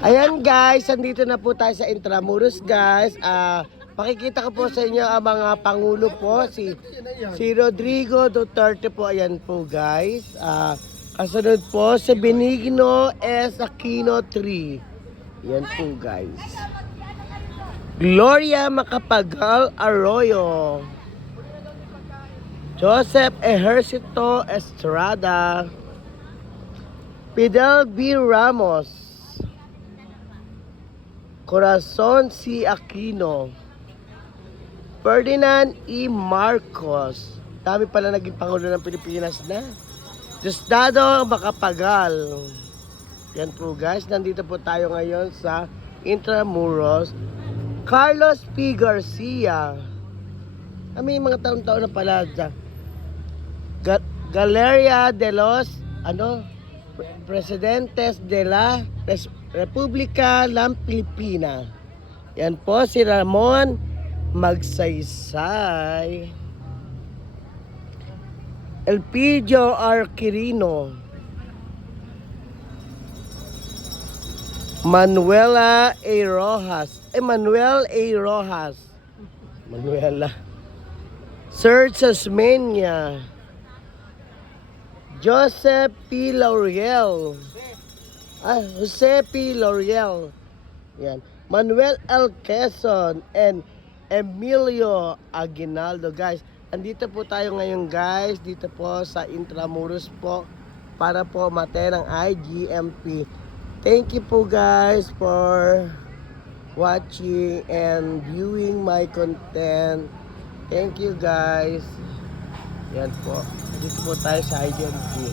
Ayan guys, andito na po tayo sa Intramuros guys. Pakikita ko po sa inyo ang mga pangulo po. Si Rodrigo Duterte po, ayan po guys. Kasunod po si Benigno S. Aquino III. Ayan po guys. Gloria Macapagal Arroyo. Joseph Ejercito Estrada. Fidel B. Ramos. Corazon C. Aquino. Ferdinand E. Marcos. Dami pala naging Pangulo ng Pilipinas na. Diosdado Macapagal. Yan po guys, nandito po tayo ngayon sa Intramuros. Carlos P. Garcia. May mga taon-taon na pala dyan. Galeria de los Presidentes de la República ng Pilipina. Yan po si Ramon Magsaysay. Elpidio R. Quirino. Manuela A. Rojas. Manuela. Serge Osmeña. Joseph P. Lauriel. Jose P. Lauriel. Yan. Manuel L. Quezon and Emilio Aguinaldo. Guys, andito po tayo ngayon guys. Dito po sa Intramuros po. Para po mate ng IGMP. Thank you po guys for watching and viewing my content. Thank you guys. Yan po. Dito po tayo sa IGMP.